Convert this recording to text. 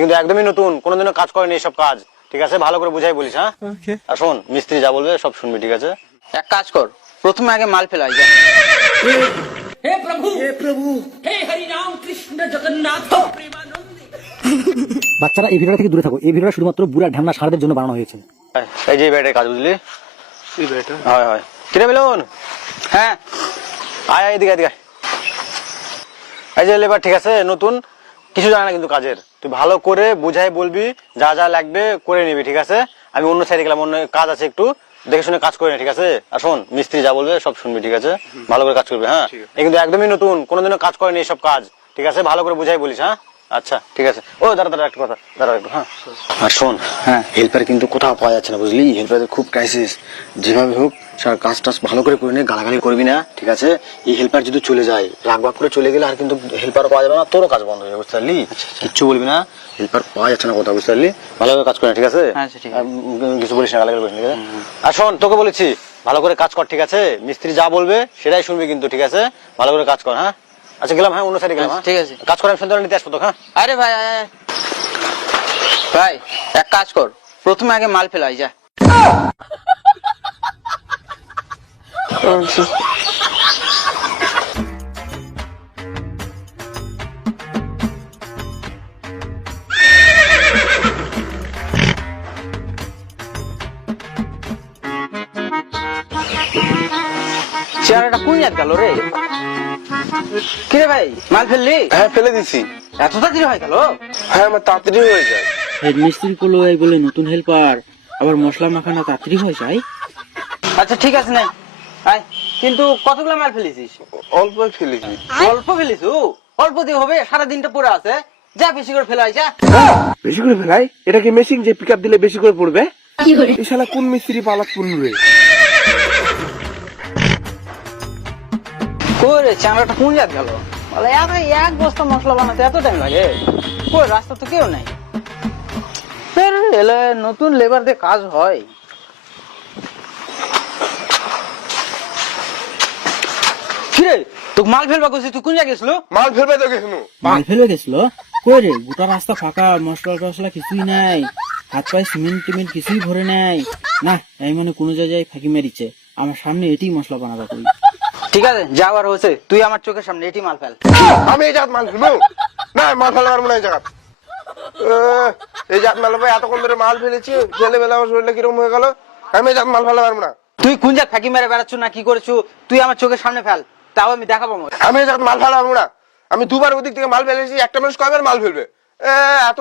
কিন্তু একদমই নতুন কোনোদিনও কাজ করেনি এসব কাজ। ঠিক আছে? ভালো করে বুঝাই বলিস হ্যাঁ? আর শোন মিস্ত্রি যা বলবে সব শুনবি ঠিক আছে? এক কাজ কর প্রথমে আগে মাল ফেলাই যা। হে প্রভু! হে প্রভু! হে হরি রাম কৃষ্ণ জগন্নাথ বাচ্চারা এই ভিড়টা থেকে দূরে থাকো। এই ভিড়টা শুধুমাত্র বুড়া ঢ্যামনা সারাদের জন্য বানানো হয়েছে। এই যে ব্যাটার কাজ বুঝলি? এই ব্যাটার? হয় হয়। কিরে মিলন হ্যাঁ। আয় আয় এদিকে এদিকে। এই যে লেবার ঠিক আছে? নতুন। কিছু জানে না কিন্তু কাজের। তুই ভালো করে বুঝাই বলবি যা যা লাগবে করে নিবি ঠিক আছে? আমি অন্য সাইডে গেলাম অন্য কাজ আছে একটু দেখে শুনে কাজ করে ঠিক আছে? আর শোন মিস্ত্রি যা বলবে সব শুনবি ঠিক আছে? ভালো করে কাজ করবে হ্যাঁ? কিন্তু একদমই নতুন কোনোদিনও কাজ করেনি এসব কাজ ঠিক আছে? ভালো করে বুঝাই বলিস হ্যাঁ? আচ্ছা ঠিক আছে। ও দাঁড়া দাঁড়া একটা কথা দাঁড়া একটু হ্যাঁ। আর শোন হ্যাঁ। হেল্পার কিন্তু কোথাও পাওয়া যাচ্ছে না বুঝলি? হেল্পারের খুব ক্রাইসিস যেভাবে হোক সার কাজ টাজ ভালো করে করে নে গালাগালি করবি না ঠিক আছে? এই হেল্পার যদি চলে যায় রাগ বাগ করে চলে গেলে আর কিন্তু হেল্পার পাওয়া যাবে না তোরও কাজ বন্ধ হয়ে যাবে বুঝতে পারলি? কিচ্ছু বলবি না হেল্পার পাওয়া যাচ্ছে না কোথাও বুঝতে পারলি? ভালো করে কাজ করে ঠিক আছে? আচ্ছা। আর উম, কিছু বলিস না গালাগালি করিস ঠিক আছে? আর শোন তোকে বলেছি ভালো করে কাজ কর ঠিক আছে? মিস্ত্রি যা বলবে সেটাই শুনবি কিন্তু ঠিক আছে? ভালো করে কাজ কর হ্যাঁ? আচ্ছা গেলাম হ্যাঁ অন্য সাইডে গেলাম হ্যাঁ? ঠিক আছে। কাজ করে আমি সন্ধ্যা নিতে আসব তো হ্যাঁ আরে ভাই। ভাই এক কাজ কর প্রথমে আগে মাল ফেলাই যা চেহারাটা কোন জাত গেল রে কিরে ভাই? মাল ফেললি? হ্যাঁ ফেলে দিছি। এত তাড়াতাড়ি হয়ে গেল? হ্যাঁ আমার তাড়াতাড়ি হয়ে যায়। হেড মিস্ত্রি এই বলে নতুন হেল্পার আবার মশলা মাখানা তাড়াতাড়ি হয়ে যায়? আচ্ছা ঠিক আছে না আয় কিন্তু কতগুলো মাল ফেলেছিস? অল্প ফেলেছি। অল্প ফেলিস অল্প দিয়ে হবে সারা দিনটা পড়ে আছে। যা বেশি করে ফেলাই যা। বেশি করে ফেলাই? এটা কি মেশিন যে পিক দিলে বেশি করে পড়বে? এই শালা কোন মিস্ত্রি পালাক করে চামড়াটা কোন জাত গেল? বলে এত এক বস্তা মশলা বানাতে এত টাইম লাগে? কই রাস্তা তো কেউ নাই। এলে নতুন লেবার দিয়ে কাজ হয়। কিরে তোকে মাল ফেলবা কইছিস তুই কোন গেছিল? মাল ফেলবে তো কেন মাল গেছিল? কই রে গোটা রাস্তা ফাঁকা মশলা টসলা কিছুই নাই হাত পায়ে সিমেন্ট টিমেন্ট কিছুই ভরে নাই। না এই মনে কোনো জায়গায় ফাঁকি মেরিছে। আমার সামনে এটি মশলা বানাবা কই? ঠিক আছে যাওয়ার হয়েছে তুই আমার চোখের সামনে এটি মাল ফেল। আমি এই জাত মাল ফেলব? না মাল ফেলতে পারব না এই জায়গা এই জাত মাল ভাই এতক্ষণ ধরে মাল ফেলেছি ফেলে ফেলে আমার শরীরটা কীরকম হয়ে গেল? আমি এই জাত মাল ফেলতে পারব না। তুই কোন জাত ফাঁকি মেরে বেড়াচ্ছ না কি করেছ? তুই আমার চোখের সামনে ফেল তাও আমি দেখাবো আমি এই জাত মাল ফেলতে পারব না। আমি দুবার ওদিক থেকে মাল ফেলেছি একটা মানুষ কয়বার মাল ফেলবে? এত